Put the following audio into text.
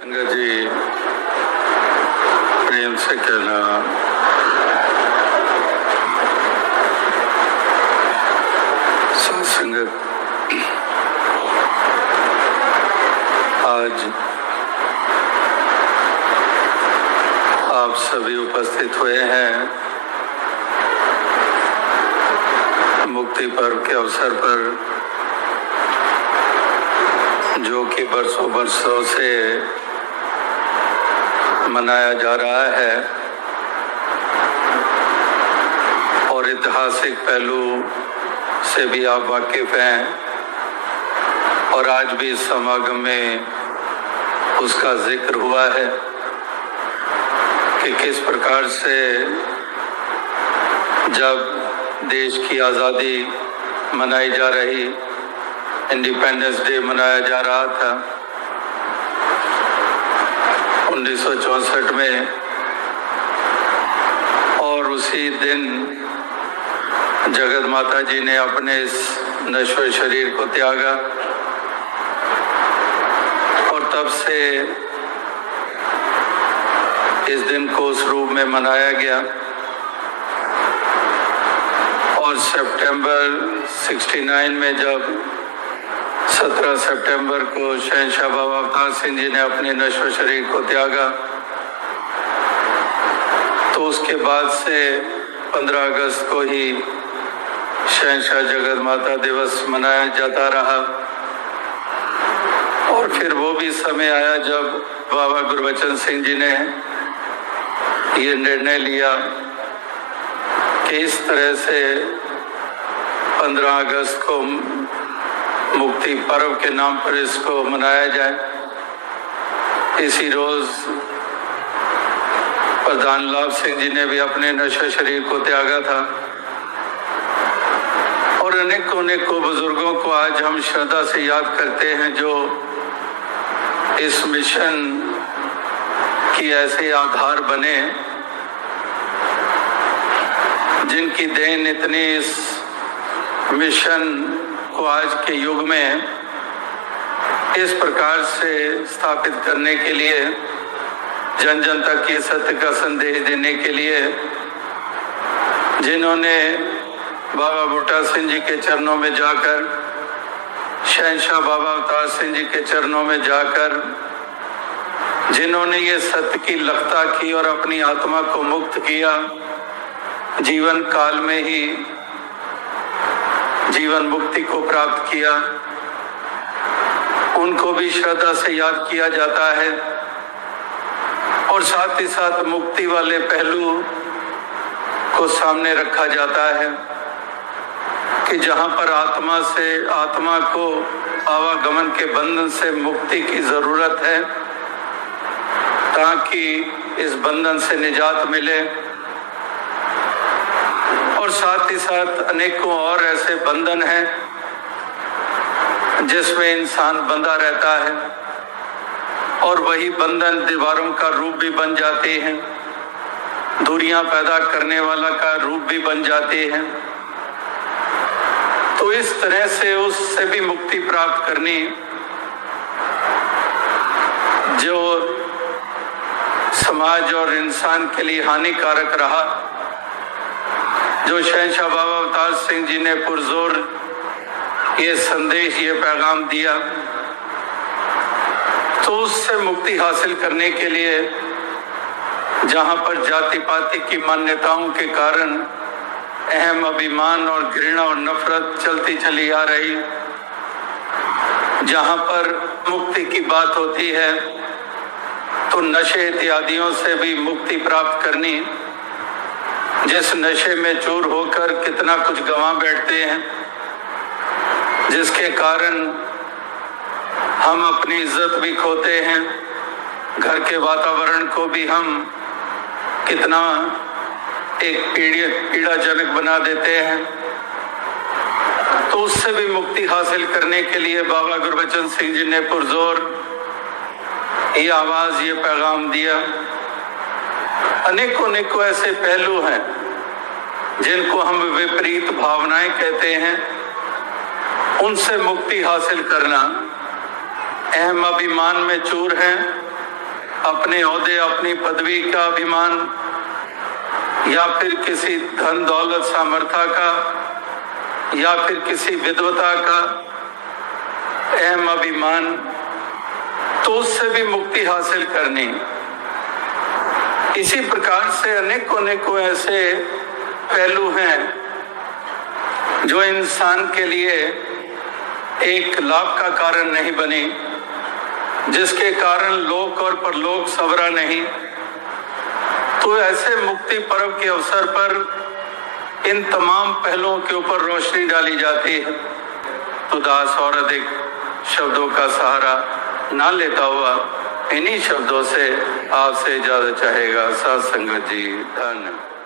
संगत जी प्रेम से कहना, संगत आज आप सभी उपस्थित हुए हैं मुक्ति पर्व के अवसर पर, जो कि बरसों से मनाया जा रहा है और ऐतिहासिक पहलू से भी आप वाकिफ हैं और आज भी इस समागम में उसका जिक्र हुआ है कि किस प्रकार से जब देश की आज़ादी मनाई जा रही, इंडिपेंडेंस डे मनाया जा रहा था 1964 में, और उसी दिन जगत माता जी ने अपने इस नश्वर शरीर को त्यागा और तब से इस दिन को उस रूप में मनाया गया। और सितंबर 69 में जब 17 सितंबर को शहंशाह बाबा अवतार सिंह जी ने अपने नश्वर शरीर को त्यागा, तो उसके बाद से 15 अगस्त को ही शहंशाह जगत माता दिवस मनाया जाता रहा। और फिर वो भी समय आया जब बाबा गुरबचन सिंह जी ने ये निर्णय लिया कि इस तरह से 15 अगस्त को मुक्ति पर्व के नाम पर इसको मनाया जाए। इसी रोज प्रधान लाभ सिंह जी ने भी अपने नश्वर शरीर को त्यागा था और अनेकों बुजुर्गों को आज हम श्रद्धा से याद करते हैं जो इस मिशन की ऐसे आधार बने, जिनकी देन इतनी इस मिशन को आज के युग में इस प्रकार से स्थापित करने के लिए, जन जन तक ये सत्य का संदेश देने के लिए, जिन्होंने बाबा बूटा सिंह जी के चरणों में जाकर, शहंशाह बाबा अवतार सिंह जी के चरणों में जाकर, जिन्होंने ये सत्य की लखता की और अपनी आत्मा को मुक्त किया, जीवन काल में ही जीवन मुक्ति को प्राप्त किया, उनको भी श्रद्धा से याद किया जाता है। और साथ ही साथ मुक्ति वाले पहलू को सामने रखा जाता है कि जहां पर आत्मा को आवागमन के बंधन से मुक्ति की जरूरत है, ताकि इस बंधन से निजात मिले। और साथ ही साथ अनेकों और ऐसे बंधन हैं जिसमें इंसान बंधा रहता है और वही बंधन दीवारों का रूप भी बन जाते हैं, दूरियां पैदा करने वाला का रूप भी बन जाते हैं। तो इस तरह से उससे भी मुक्ति प्राप्त करनी, जो समाज और इंसान के लिए हानिकारक रहा, जो शहंशाह बाबा अवतार सिंह जी ने पुरजोर ये संदेश, ये पैगाम दिया, तो उससे मुक्ति हासिल करने के लिए जहां पर जाति पाति की मान्यताओं के कारण अहम अभिमान और घृणा और नफरत चलती चली आ रही, जहां पर मुक्ति की बात होती है तो नशे इत्यादियों से भी मुक्ति प्राप्त करनी, जिस नशे में चूर होकर कितना कुछ गंवा बैठते हैं, जिसके कारण हम अपनी इज्जत भी खोते हैं, घर के वातावरण को भी हम कितना एक पीड़ाजनक बना देते हैं। तो उससे भी मुक्ति हासिल करने के लिए बाबा गुरबचन सिंह जी ने पुरजोर ये आवाज, ये पैगाम दिया। अनेकों ऐसे पहलू हैं जिनको हम विपरीत भावनाएं कहते हैं, उनसे मुक्ति हासिल करना, अहम अभिमान में चूर हैं, अपने ओहदे, अपनी पदवी का अभिमान या फिर किसी धन दौलत सामर्थ्य का या फिर किसी विद्वता का अहम अभिमान, तो उससे भी मुक्ति हासिल करनी। इसी प्रकार से अनेकों ऐसे पहलू हैं जो इंसान के लिए एक लाभ का कारण नहीं बनी, जिसके कारण लोक और परलोक संवरा नहीं। तो ऐसे मुक्ति पर्व के अवसर पर इन तमाम पहलुओं के ऊपर रोशनी डाली जाती है। तो दास और अधिक शब्दों का सहारा ना लेता हुआ इन्हीं शब्दों से आपसे इजाजत चाहेगा। साथ संगत जी, धन्यवाद।